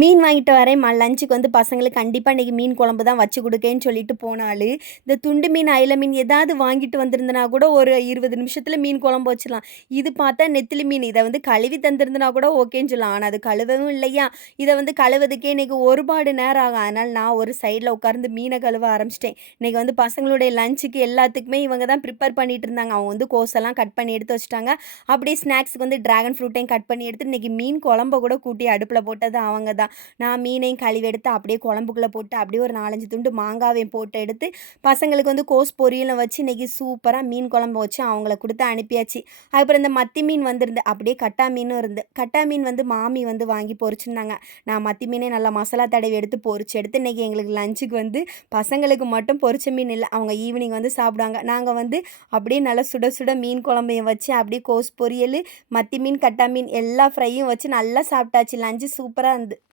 மீன் வாங்கிட்டு வரேன் லஞ்சுக்கு வந்து பசங்களுக்கு கண்டிப்பாக இன்றைக்கி மீன் குழம்பு தான் வச்சு கொடுக்கேன்னு சொல்லிட்டு போனாலும் இந்த துண்டு மீன் அயில மீன் ஏதாவது வாங்கிட்டு வந்திருந்தனா கூட ஒரு 20 நிமிஷத்தில் மீன் குழம்பு வச்சிடலாம். இது பார்த்தா நெத்திலி மீன் இதை வந்து கழுவி தந்திருந்தனா கூட ஓகேன்னு சொல்லலாம். ஆனால் அது கழுவவும் இல்லையா, இதை வந்து கழுவதுக்கே இன்றைக்கி ஒரு பாடு நேரம் ஆகும். அதனால் நான் ஒரு சைடில் உட்கார்ந்து மீனை கழுவ ஆரம்பிச்சிட்டேன். இன்றைக்கி வந்து பசங்களுடைய லஞ்சுக்கு எல்லாத்துக்குமே இவங்க தான் ப்ரிப்பேர் பண்ணிட்டு இருந்தாங்க. அவங்க வந்து கோஸெல்லாம் கட் பண்ணி எடுத்து வச்சுட்டாங்க. அப்படியே ஸ்நாக்ஸுக்கு வந்து ட்ராகன் ஃப்ரூட்டையும் கட் பண்ணி எடுத்து இன்றைக்கி மீன் குழம்ப கூட கூட்டி அடுப்பில் போட்டது அவங்க தான். நான் மீனையும் கழுவி எடுத்து அப்படியே குழம்புக்குள்ளே போட்டு அப்படியே ஒரு 4 5 துண்டு மாங்காவையும் போட்டு எடுத்து பசங்களுக்கு வந்து கோஸ் பொரியலும் வச்சு இன்றைக்கி சூப்பராக மீன் குழம்பு வச்சு அவங்கள கொடுத்து அனுப்பியாச்சு. அதுக்கப்புறம் இந்த மத்தி மீன் வந்திருந்து, அப்படியே கட்டா மீனும் இருந்து. கட்டா மீன் வந்து மாமி வந்து வாங்கி பொரிச்சிருந்தாங்க. நான் மத்தி மீனே நல்லா மசாலா தடவி எடுத்து பொரிச்சு எடுத்து இன்றைக்கி எங்களுக்கு லஞ்சுக்கு வந்து பசங்களுக்கு மட்டும் பொரிச்ச மீன் இல்லை, அவங்க ஈவினிங் வந்து சாப்பிடுவாங்க. நாங்கள் வந்து அப்படியே நல்லா சுட சுட மீன் குழம்பையும் வச்சு அப்படியே கோஸ் பொரியல், மத்தி மீன், கட்டா மீன் எல்லா ஃப்ரையும் வச்சு நல்லா சாப்பிட்டாச்சு. லஞ்சு சூப்பராக இருந்து.